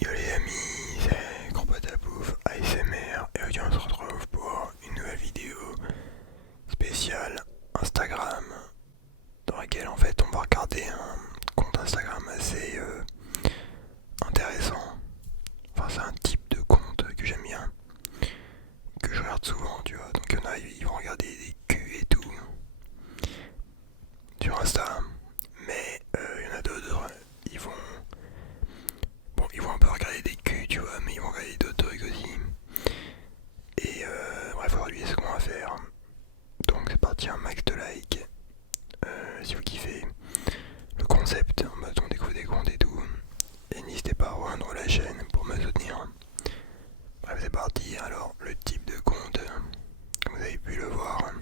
Yo les amis, c'est Gros Pote à Bouffe ASMR et aujourd'hui on se retrouve pour une nouvelle vidéo spéciale Instagram dans laquelle en fait on va regarder un compte Instagram assez intéressant. Enfin c'est un type de compte que j'aime bien, que je regarde souvent tu vois. Donc il y en a, ils vont regarder des culs et tout sur Insta, mais il y en a d'autres, ils vont... Bon, ils vont un peu regarder des culs, tu vois, mais ils vont regarder d'autres trucs aussi. Et bref, aujourd'hui, c'est ce qu'on va faire. Donc, c'est parti, un max de like. Si vous kiffez le concept, en mode on découvre des comptes et tout. Et n'hésitez pas à rejoindre la chaîne pour me soutenir. Bref, c'est parti. Alors, le type de compte, comme vous avez pu le voir,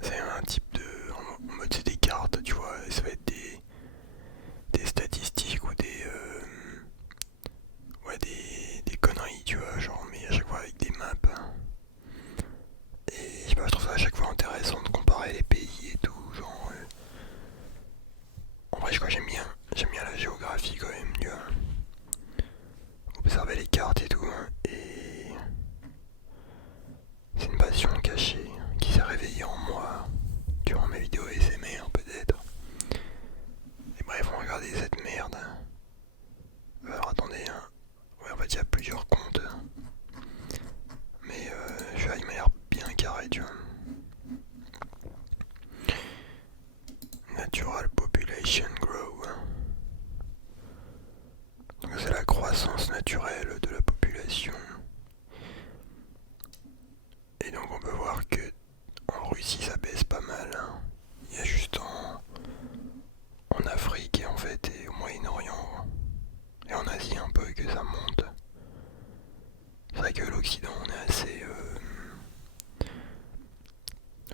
c'est un type de. En mode, c'est des cartes, tu vois, ça va être des statistiques ou des. Ouais, des conneries, tu vois, genre, mais à chaque fois avec des maps. Et je sais pas, je trouve ça à chaque fois intéressant de comparer les pays et tout, genre. En vrai, je crois que j'aime bien la géographie quand même, tu vois. Observer les cartes et tout, hein, et c'est une passion cachée qui s'est réveillée en moi durant mes vidéos ASMR peut-être. Et bref, on va regarder cette merde. Alors attendez, hein. Ouais, en fait, il y a plusieurs comptes, mais je vais, il m'a l'air bien carré, tu vois. Natural Population Grow. Donc c'est la croissance naturelle de la population. Et donc on peut voir que en Russie ça baisse pas mal, hein. Il y a juste en Afrique et en fait et au Moyen-Orient et en Asie un peu que ça monte. C'est vrai que l'Occident on est assez...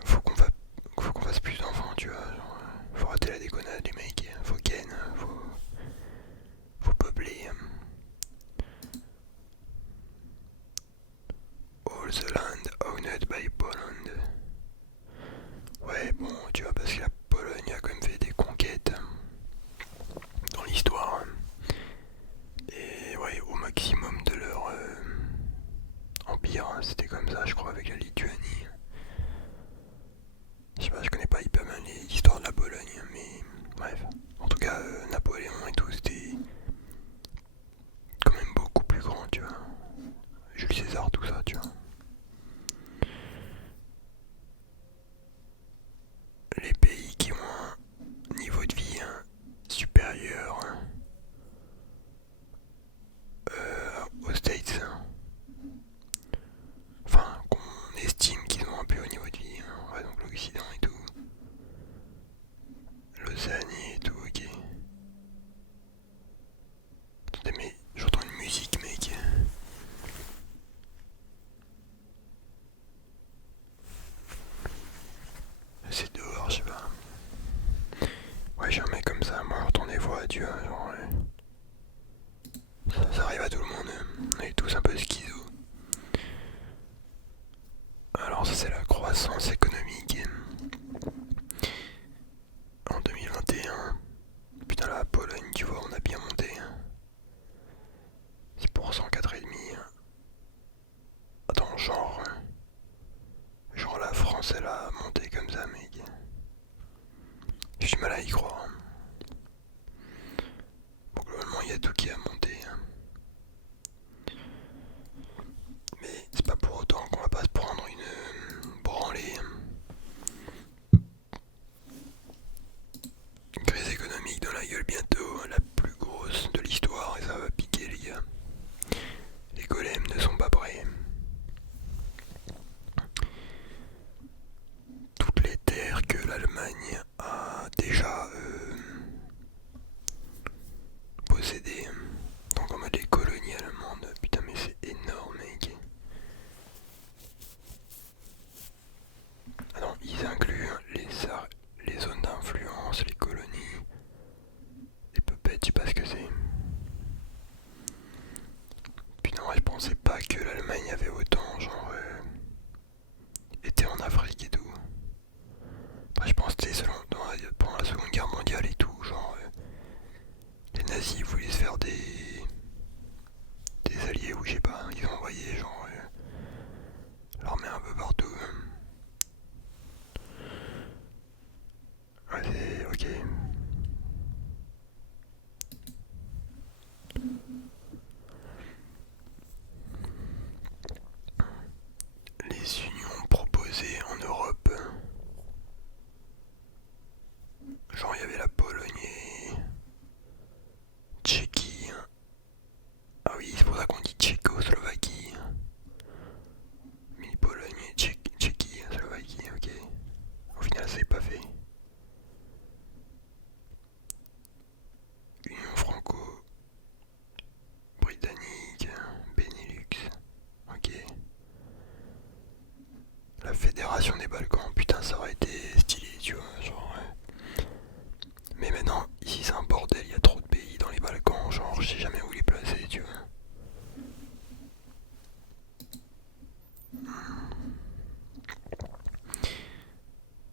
faut qu'on fasse plus d'enfants, tu vois. Genre, faut arrêter la déconnade les mecs. Faut ken, faut peupler. All the land owned by Poland. Ouais, bon, tu vois, parce que la Pologne a quand même fait des conquêtes dans l'histoire. Et ouais, au maximum de leur empire, hein, c'était comme ça, je crois, avec la Lituanie. Je sais pas, je connais pas hyper mal l'histoire de la Pologne, mais bref. En tout cas, Napoléon et tout, c'était quand même beaucoup plus grand, tu vois. Jules César, tout ça, tu vois. Les pays qui ont un niveau de vie supérieur aux States, enfin, qu'on estime qu'ils ont un peu au niveau de vie, hein. Ouais, donc l'Occident et tout. L'Océanie et tout, ok. Attendez, mais j'entends une musique, mec. C'est dehors, je sais pas. Ouais, j'ai un mec comme ça, moi j'entends des voix, tu vois, genre. Ça arrive à tout le monde, hein. On est tous un peu schizo. Alors, ça, c'est la croissance économique. En 2021, putain, la Pologne, tu vois, on a bien monté. 6%, 4,5. Attends, genre la France, elle a monté comme ça, mec. J'ai du mal à y croire. Bon, globalement, il y a tout qui a monté, hein. Mais c'est pas pour autant qu'on va pas se prendre une branlée. Une crise économique dans la gueule bientôt, la plus grosse de l'histoire, et ça va piquer, les gars. Les golems ne sont pas prêts. Toutes les terres que l'Allemagne a déjà possédées, donc en mode les colonies allemandes, putain mais c'est énorme, mec. Ah non, ils incluent les zones d'influence, les colonies, les puppets, je sais pas ce que c'est. Putain, ouais, je pensais pas que l'Allemagne avait autant, genre, était en Afrique et tout. Après, je pense que c'était pendant la Seconde Guerre mondiale et tout, genre, les nazis voulaient se faire des alliés ou je sais pas, ils ont envoyé genre l'armée un peu partout. Ouais, c'est ok. Les unions proposées en Europe, genre il y avait la Pologne et Tchéquie. Ah oui, c'est pour ça qu'on dit Tchécoslovaquie. Mais Pologne et Tchéquie, Slovaquie, ok. Au final, ça n'est pas fait. Union franco-britannique, Benelux, ok. La fédération des Balkans, putain, ça aurait été stylé, tu vois, genre. Mais maintenant, ici c'est un bordel, il y a trop de pays dans les Balkans, genre, je sais jamais où les placer, tu vois.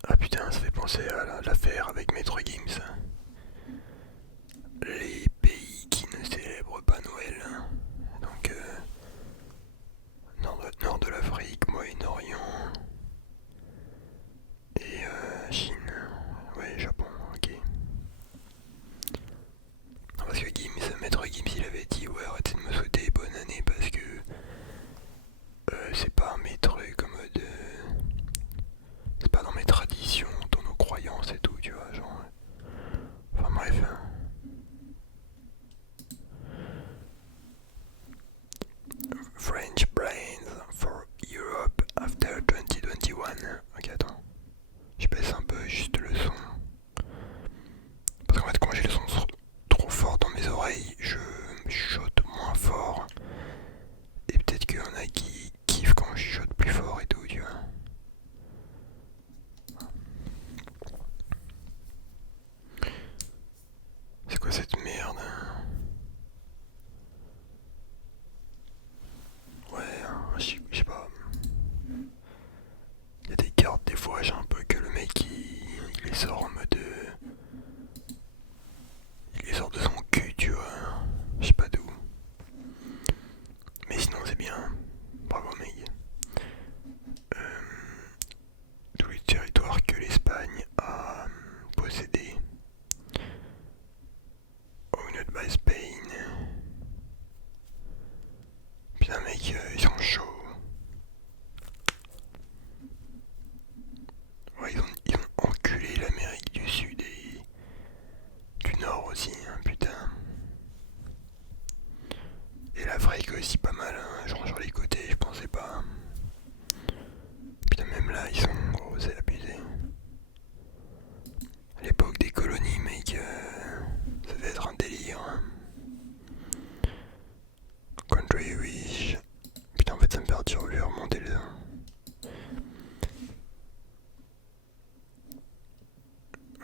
Ah putain, ça fait penser à l'affaire avec Maître Gims. Les pays qui ne célèbrent pas Noël. Donc, nord de l'Afrique, Moyen-Orient et Chine. Ouais, Japon, ok. Non, parce que Gims, Maître Gims, il avait dit ouais, arrêtez de me souhaiter bonne année parce que c'est pas mes trucs en mode. C'est pas dans mes traditions, dans nos croyances et tout, tu vois, genre. Enfin bref. French plans for Europe after 2021. Ok, attends. Je baisse un peu juste le son. Parce qu'en fait, quand j'ai le son trop fort dans mes oreilles, je chuchote moins fort. Et peut-être qu'il y en a qui kiffent quand je chuchote plus fort et tout, tu vois. C'est quoi cette merde? Ouais, je sais pas. Il y a des cartes, des fois, j'ai un peu que le mec il les sort en mode. Il les sort de son cul, tu vois. Je sais pas d'où. Mais sinon, c'est bien. Bravo, mec. Euh, tous les territoires que l'Espagne a possédés, owned by Spain. Putain, mec, ils sont chauds. Ouais, ils ont enculé l'Amérique du Sud et du Nord aussi, hein, putain. Et l'Afrique aussi pas mal, hein, genre les côtés, je pensais pas. Putain, même là, ils sont gros, c'est abusé. À l'époque des colonies, mec, ça devait être un délire. Hein. Country Wish. Putain, en fait, ça me perturbe, je vais remonter les uns.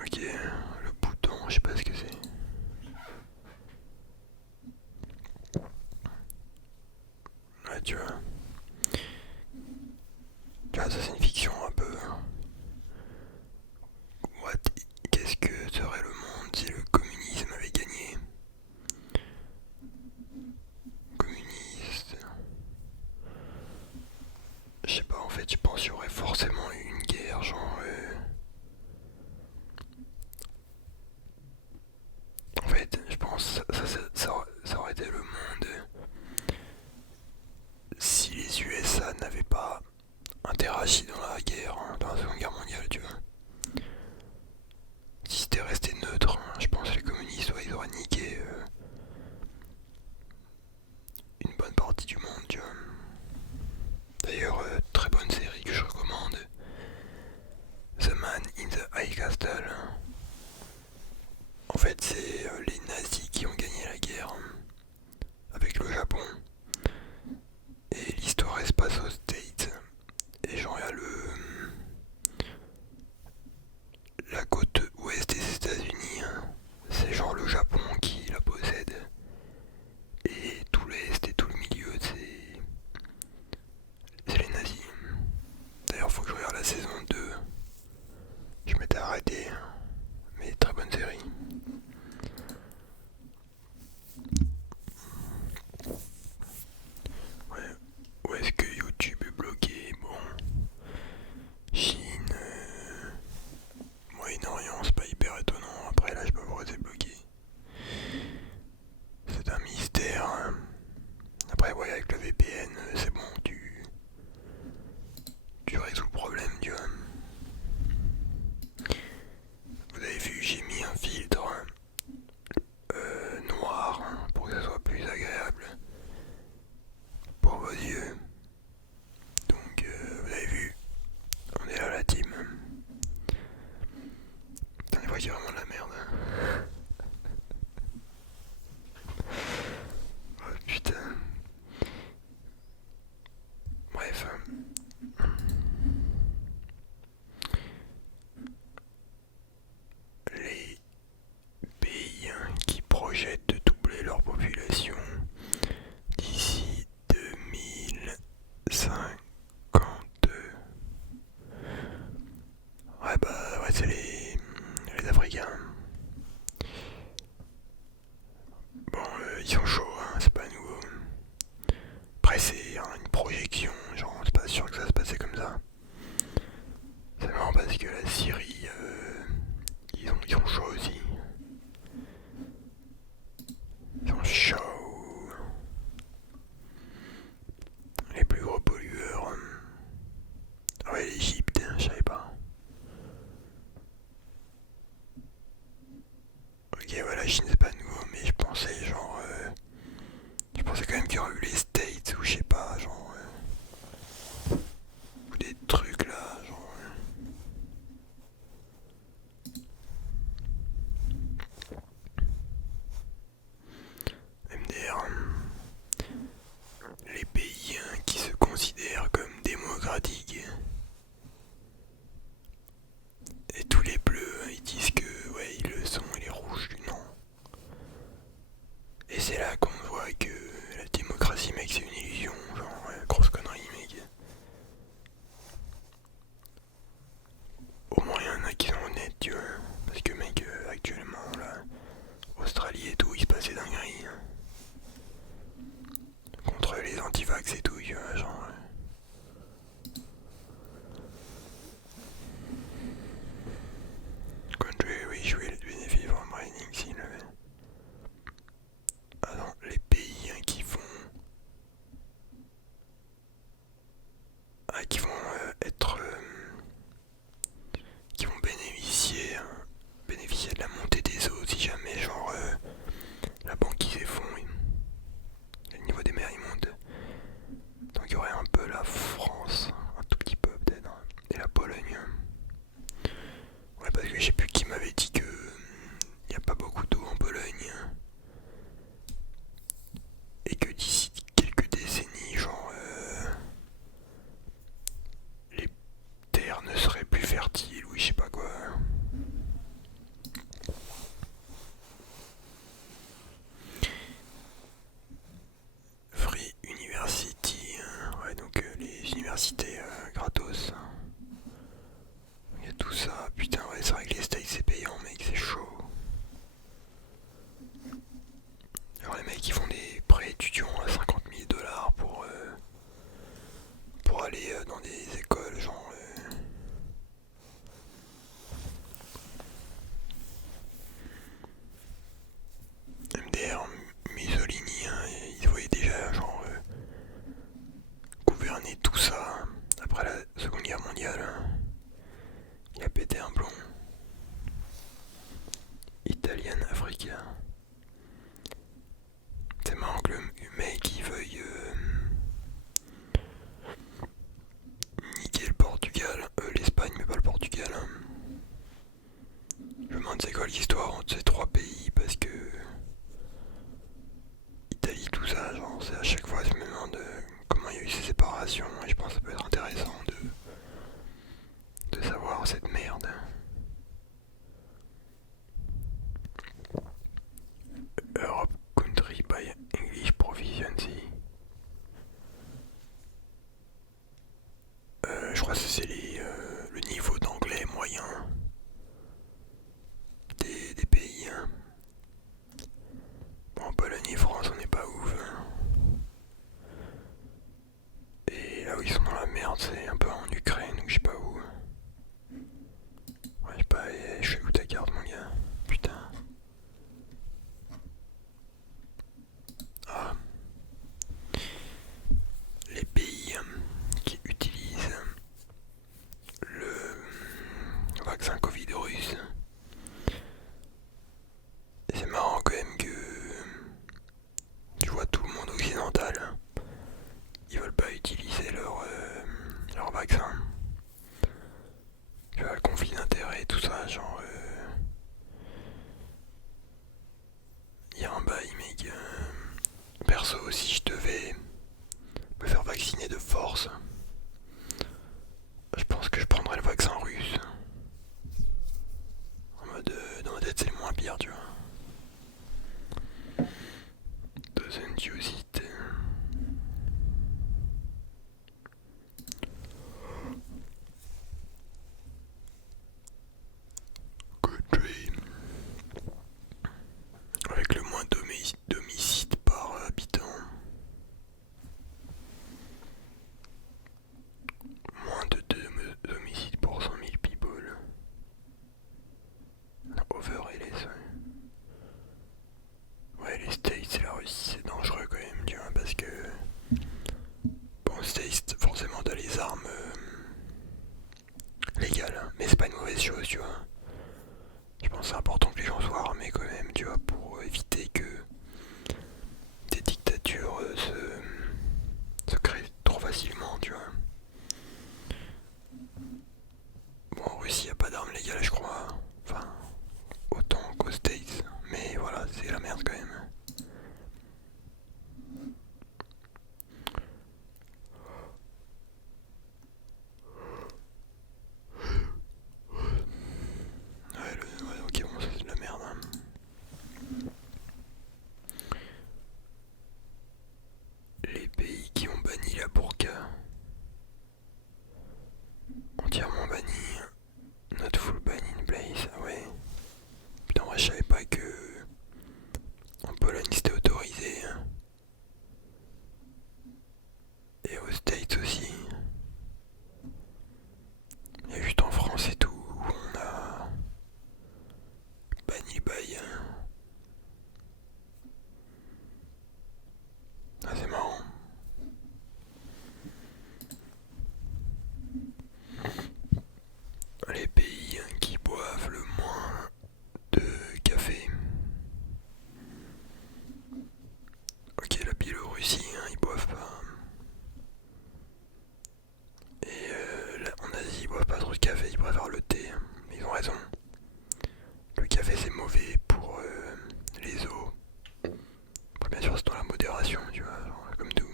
Ok, le bouton, je sais pas ce que c'est. Ouais, tu vois. Tu vois, ça c'est une fiction un peu. What? Qu'est-ce que serait le monde si le communisme avait gagné? Communiste. Je sais pas, en fait, je pense qu'il y aurait forcément eu une guerre, genre. En fait, je pense que ça aurait été le monde si les USA n'avaient pas interagi dans la guerre, hein, dans la Seconde Guerre mondiale, tu vois. Si c'était resté neutre, hein, je pense que les communistes, ouais, ils auraient niqué une bonne partie du monde, tu vois. D'ailleurs, très bonne série que je recommande. The Man in the High Castle. En fait, c'est les nazis qui ont gagné la guerre avec le Japon. Et l'histoire elle se passe aux States. Et genre, il y a la côte ouest des États-Unis. Hein. C'est genre le Japon qui la possède. Et tout l'est et tout le milieu, c'est les nazis. D'ailleurs, faut que je regarde la saison 2. Je m'étais arrêté. Mais très bonne série. Chaud. Les plus gros pollueurs. Ah ouais, l'Égypte, je savais pas. Ok, voilà, Chine c'est pas nouveau, mais je pensais genre. Je pensais quand même qu'il y aurait eu les States ou je sais pas, genre. Ou des trucs là, genre. MDR. Les pays qui se considèrent comme démocratiques. Et tous les bleus, ils disent que ouais, ils le sont, et les rouges, non. Et c'est là qu'on voit que la démocratie, mec, c'est une illusion, genre, ouais, grosse connerie, mec. Au moins, il y en a qui sont honnêtes, tu vois. Parce que, mec, actuellement, là, Australie et tout, il se passe des dingueries. Contre les antivax et tout, tu vois, genre. Country wish will benefit from raining sea level. Ah non, les pays qui font les pays qui ont banni la burqa, entièrement banni, not full ban in place, ah ouais. Putain, moi je savais pas que en Pologne c'était autorisé. Et aux States aussi. Il y a juste en France et tout où on a banni le bail. Ah, c'est marrant. Les pays qui boivent le moins de café. Ok, la Biélorussie, ils boivent pas. Et en Asie, ils boivent pas trop de café, ils préfèrent le thé. Mais ils ont raison. Le café, c'est mauvais pour les os. Bon, bien sûr, c'est dans la modération, tu vois, genre, comme tout.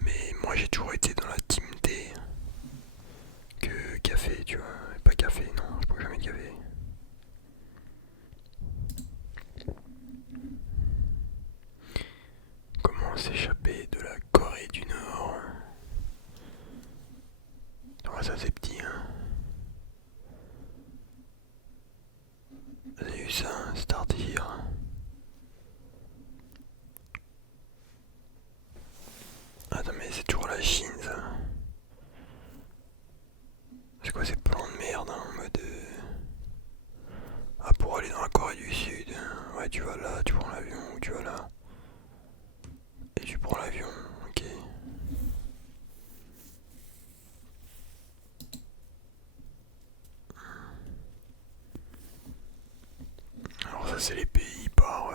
Mais moi, j'ai toujours été dans la team thé que café, tu vois. Pas café, non, je bois jamais de café. Comment s'échapper de la Corée du Nord? Oh, ça c'est petit, hein. J'ai eu ça, Stardir. Attends, mais c'est toujours la Chine, ça. C'est quoi ces plans de merde, hein, en mode... Ah, pour aller dans la Corée du Sud. Ouais, tu vas là, tu prends l'avion, ou tu vas là. Et tu prends l'avion, ok. Alors ça c'est les pays par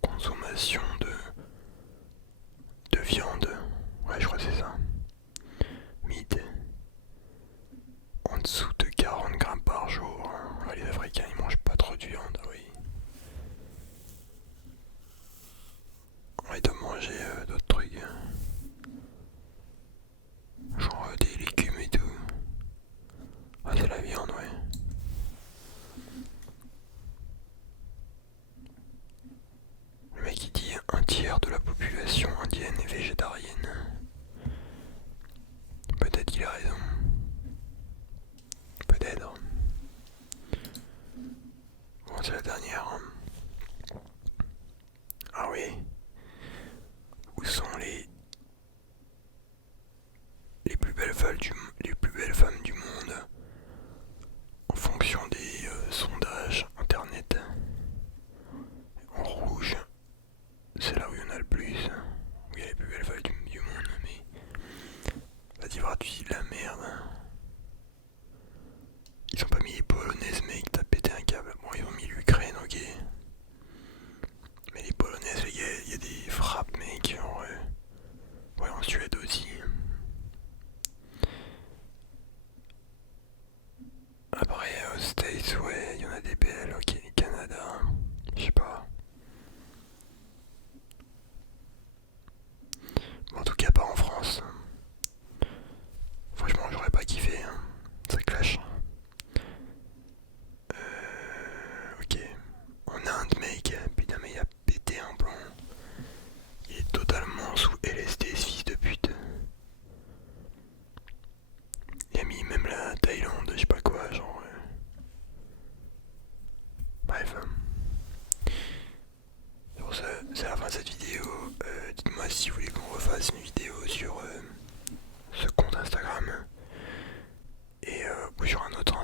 consommation de viande. Ouais, je crois que c'est ça. Meat. En dessous de 40 grammes par jour. Ouais, les Africains ils mangent pas trop de viande, oui. Ouais, ils doivent manger d'autres trucs. Genre des légumes et tout. Ah, c'est la viande, ouais. Le mec il dit un tiers de la population indienne est végétarienne. Peut-être qu'il a raison. Peut-être. Bon, c'est la dernière. Ah oui. Où sont les plus belles femmes du monde en fonction des sondages internet? En rouge, c'est là où il y en a le plus, où il y a les plus belles femmes du monde, mais vas-y voir, tu dis de la merde. Ils ont pas mis les polonaises, mec, t'as pété un câble. Bon, ils ont mis l'Ukraine, ok. Mais les polonaises, il y a des frappes, mec, ouais, en Suède aussi. Après, aux States, ouais, il y en a des belles, ok, Canada, je sais pas. En tout cas, pas en France. Franchement, j'aurais pas kiffé, hein. Ça clash. Ok. En Inde, mec, putain, mais il a pété un plomb. Il est totalement sous LSD, ce fils de pute. Il a mis même la Thaïlande, je sais pas quoi, genre. Bref. Sur ce, c'est la fin de cette vidéo. Dites-moi si vous voulez qu'on refasse une vidéo sur ce compte Instagram. Et ou sur un autre,